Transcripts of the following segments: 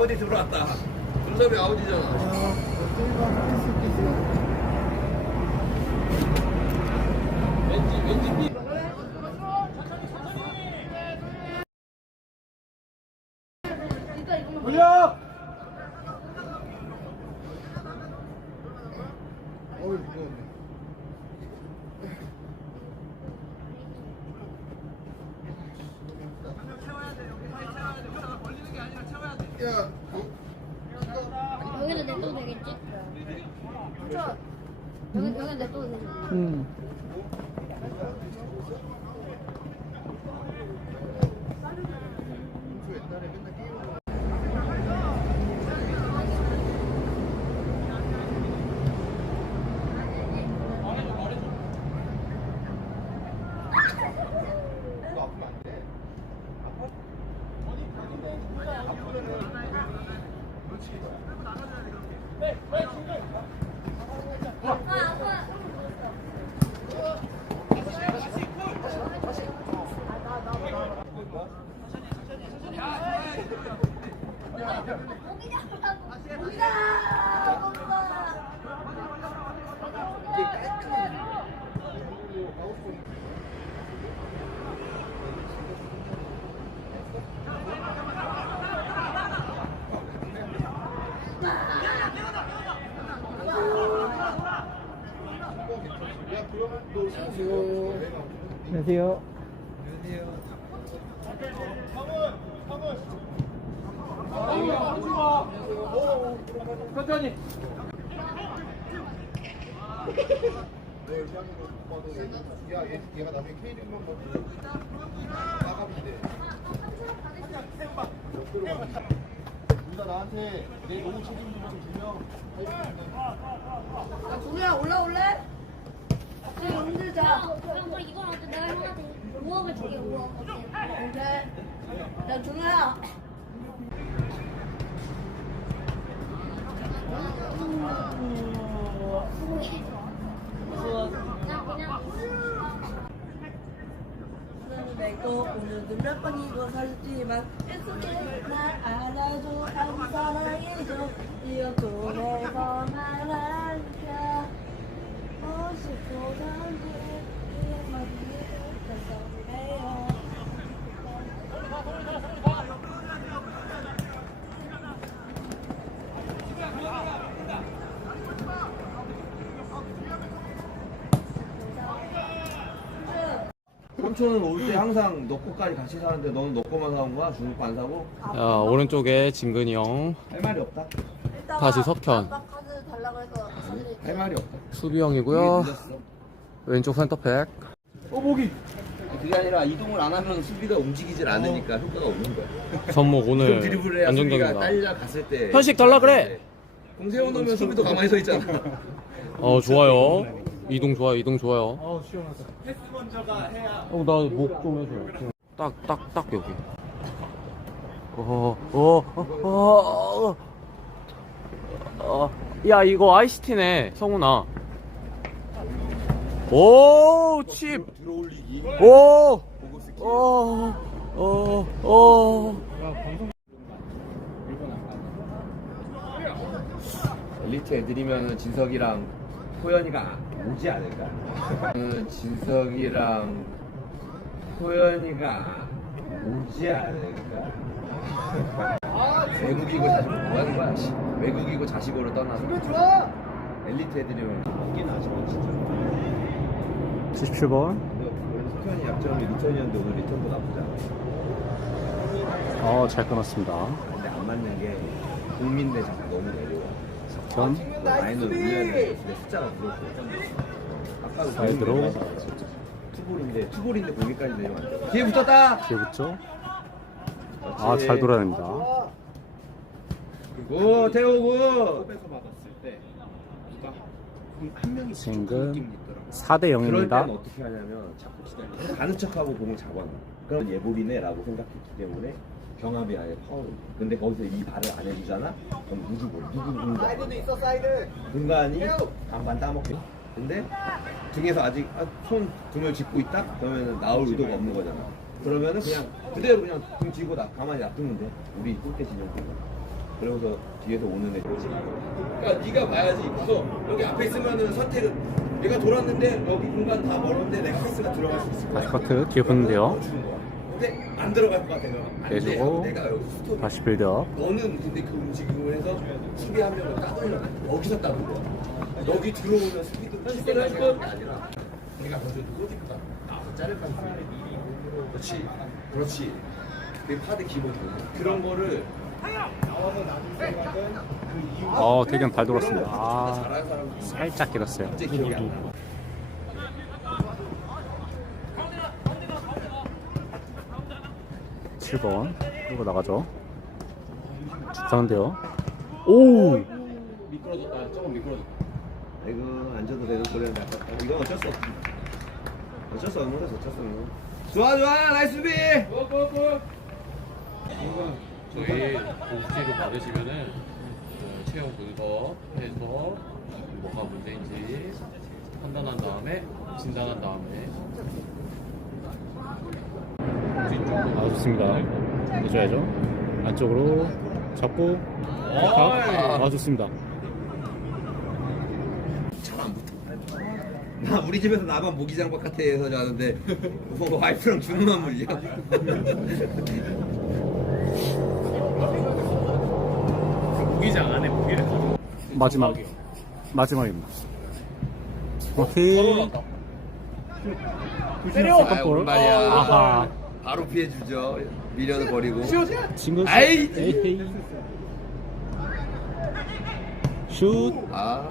아우디 들어왔다. 준섭이 아우디잖아. 왠지 왠지 미. 올려! 어이, 무거웠네. 야, 여기다 냅둬도 되겠지? 여기, 여기 냅둬도 되겠지? 음. 안녕하세요. 천천히. 야, 얘, 얘가 나중에 K리그만 먹고 나가면 돼. 누가 나한테 내 책임질 좀 주면 야, 종우야 올라올래? 지금 힘들자. 그럼 뭐 이건 어때? 내가 형한테 5억을 줄게, 5억. 어때? 그래. 야, 종우야. 나 그냥. 내고 오늘도 몇 번이고 살지만 계속해 날 알아줘 안 사랑해줘 이어폰에서 말할까 멋있고 단지 이마디에 해요 삼촌은 올 때 항상 너 거까지 같이 사는데 너는 너 거만 사온 거야? 중국 거안 사고? 야, 오른쪽에 진근이 형, 할 말이 없다. 다시 석현. 아빠 카드 달라고 해서 할 말이 없다. 수비 형이고요. 늦었어. 왼쪽 센터백. 어, 목이. 그게 아니라 이동을 안 하면 수비가 움직이질 않으니까 효과가 없는 거야. 전목 좀 오늘 드리블을 해야 수비가 안정적이다. 딸려 갔을 때. 현식 달라 그래. 공 세워 놓으면 수비도 가만히 서 있잖아. 어, 좋아요. 이동 좋아요, 이동 좋아요. 어, 시원하다. 어, 나 목 좀 해줘. 딱, 딱, 딱 여기. 어, 어, 어, 어, 어. 어. 야, 이거 아이시티네, 성훈아. 오, 칩. 들어올리기. 오. 어, 어, 어. 엘리트 애들이면 진석이랑 호연이가 오지 않을까? 음, 진석이랑 호연이가 오지 않을까? 외국이고 자식 뭐 하는 거야? 씨. 외국이고 자식으로 떠나서! 엘리트 애들이면 먹긴 하지만 진짜 77번. 근데 그래도 석현이 약점이 리턴이었는데 오늘 리턴도 나쁘지 않아 어, 잘 끊었습니다. 근데 안 맞는 게 국민대 자꾸 너무 내려와 전. 라인을 올려야 되는데 숫자가 부족해 아까도 잘 들어. 투볼인데 투볼인데 거기까지 내려면 안 돼. 뒤에 붙었다. 뒤에 붙죠? 아, 잘 돌아다닌다. 오 태우고. 뺏어 받았을 때 누가 한 명이 있더라고. 4대 그럴 0입니다. 때는 어떻게 하냐면 자꾸 기다려. 가는 척하고 공을 잡아놔. 그럼 예볼이네라고 생각했기 때문에 경합이 아예 파울. 근데 거기서 이 말을 안 해주잖아. 그럼 누구 볼? 누구 공가 사이드도 있어, 사이드. 공간이 반반 따먹게. 근데 등에서 아직 아, 손 등을 짚고 있다? 그러면 나올 의도가 없는 거잖아. 그러면은 그냥 그대로 그냥 등 쥐고 나 가만히 놔두면 돼. 우리 골대 진영 보고. 그러면서 뒤에서 오는 애 그러니까 네가 봐야지 그래서 여기 앞에 있으면은 선택은 내가 돌았는데 여기 공간 다 멀었는데 내가 패스가 들어갈 수 있을 거야. 다시 커트 뒤에 붙는데요. 주는 거야. 근데 안 들어갈 것 같아 너. 안 돼. 내주고 내가 여기 스톱 다시 빌드업. 너는 근데 그 움직임을 해서 수비 한 명을 따돌려 여기서 따돌려. 여기 들어오면 수비도 실생각이 아니라 내가 먼저 꼬집다 나와서 자를 까 그렇지. 그렇지. 그 파드 기본 그런 거를 어 대경 발 돌았습니다. 아 살짝 길었어요. 진짜 기억이 안 나. 칠번 그리고 나가죠. 좋다는데요. 오 미끄러졌다 조금 미끄러졌다 이거 앉아도 되는 소리는 약간 이건 어쩔 수 없지 어쩔 수 없는 거지 어쩔 수 없는 거 좋아 좋아 나이스 수비 저희 복지로 받으시면은 어, 체형 분석해서 뭐가 문제인지 판단한 다음에 진단한 다음에 아 좋습니다. 해줘야죠. 안쪽으로 잡고 탁. 아 좋습니다. 잘안 붙어 나 우리 집에서 나만 모기장 바깥에서 자는데 뭐 와이프랑 주는 물이 야 무기장 안에 무기를 가지고 마지막 마지막입니다. 오케이. 때려! 아, 볼. 오랜만이야. 아하. 바로 피해주죠 미련을 버리고 친구. 아이! 에이. 슛. 아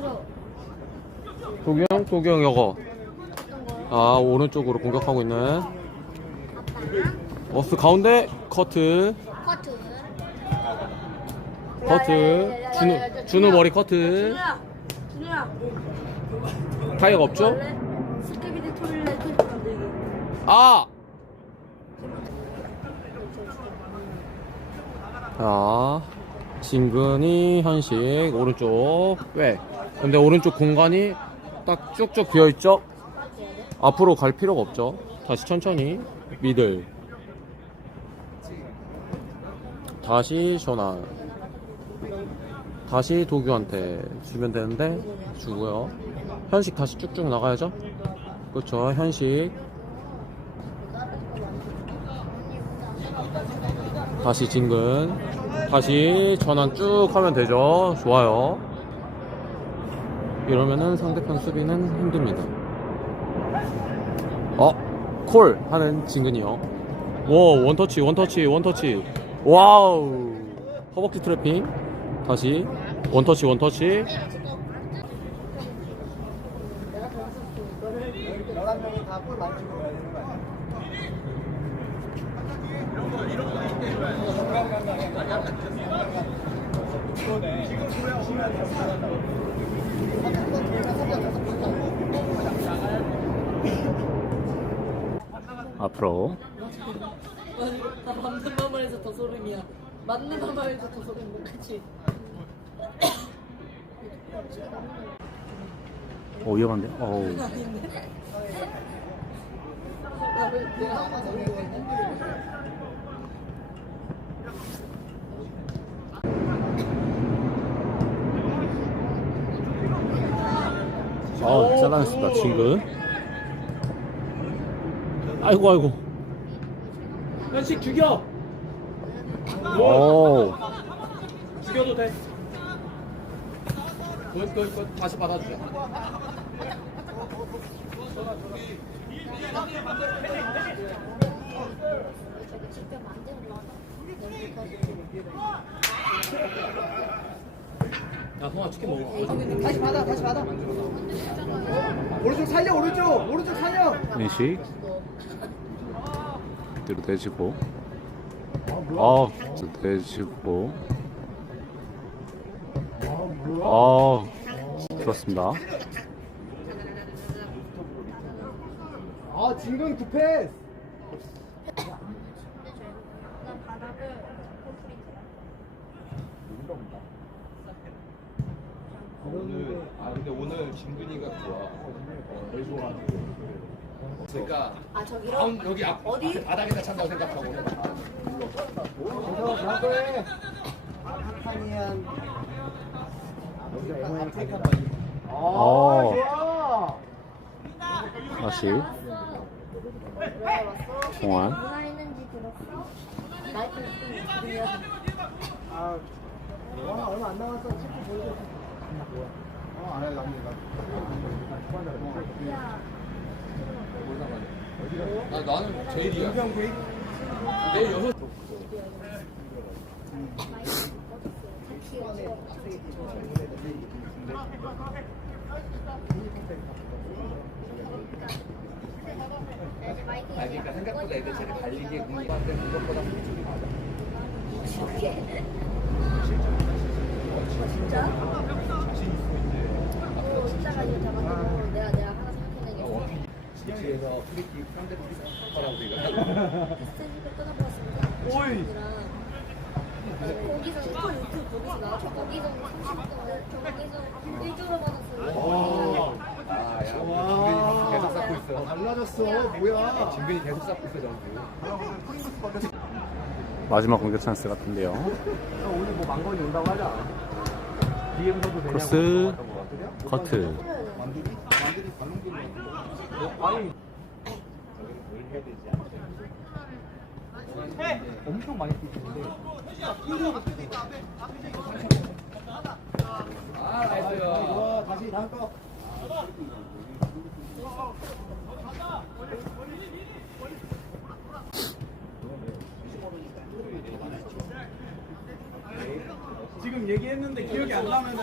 줘. 도경 도경 여거. 아 오른쪽으로 공격하고 있는. 어스 가운데 커트 커트. 커트 준우 준우 머리 커트 준우야 준우야 타이어가 없죠? 만들기 아! 자, 진근이 현식 오른쪽 왜? 근데 오른쪽 공간이 딱 쭉쭉 비어 있죠? 앞으로 갈 필요가 없죠. 다시 천천히 미들. 다시 전환. 다시 도규한테 주면 되는데 주고요. 현식 다시 쭉쭉 나가야죠. 그렇죠. 현식. 다시 진근. 다시 전환 쭉 하면 되죠. 좋아요. 이러면은 상대편 수비는 힘듭니다. 어, 콜 하는 진근이요. 와, 원터치, 원터치, 원터치. 와우. 허벅지 트래핑. 다시 원터치, 원터치. 앞으로. 나 맞는 말만 해서 더 소름이야 맞는 말만 해서 더 소름이야 그치? 오, 위험한데? 어우. 아, 잘라냈습니다, 진근. 아이고, 아이고. 현식 죽여! 오. 죽여도 돼 굿, 굿, 굿. 다시 받아주자 직접 만드는 거. 야 성아 치킨 먹어 다시 받아 다시 받아 오른쪽 살려 오른쪽 오른쪽 살려 인식. 뒤로 대지고. 아, 대지고. 아, 좋습니다. 아 진근 굿패스 오늘 아 근데 오늘 진근이가 좋아 어, 널 좋아하는 그러니까 아 저기로? 다음 여기 앞 어디? 바닥에다 찬다고 생각하고 그래서 여기가. 어. 좋아. 다시 왜 왔어? 동안 누가 했는지 들었어? 나이트 아, 와 얼마 안 남았어. 체크 보여줘. 아 나는 제일이야 이병 구입. 내 여섯 아니 그러니까 생각보다 애들 체력 달리기에 공부하는데 그것보다 후줄이 많아 진짜? 어, 진짜가 이거 잡아가지고 내가 내가 하나 생각해낸 게 있어. 위치에서 프리킥 상대 프리킥 하라고 내가 스탠드를 끊어보았습니다. 오이. 거기서 슈퍼 유튜브 거기서 나왔어. 거기서 30분, 거기서 일주일을 받았어요. 아 야 와. 계속 쌓고 있어 달라졌어. 뭐야? 진근이 계속 쌓고 있어 저한테 마지막 공격 찬스 같은데요. 오늘 뭐 망건이 온다고 않아? DM서도 크로스 커트. 엄청 많이. 아 다시 다음 거. 지금 얘기했는데 기억이 안 나면은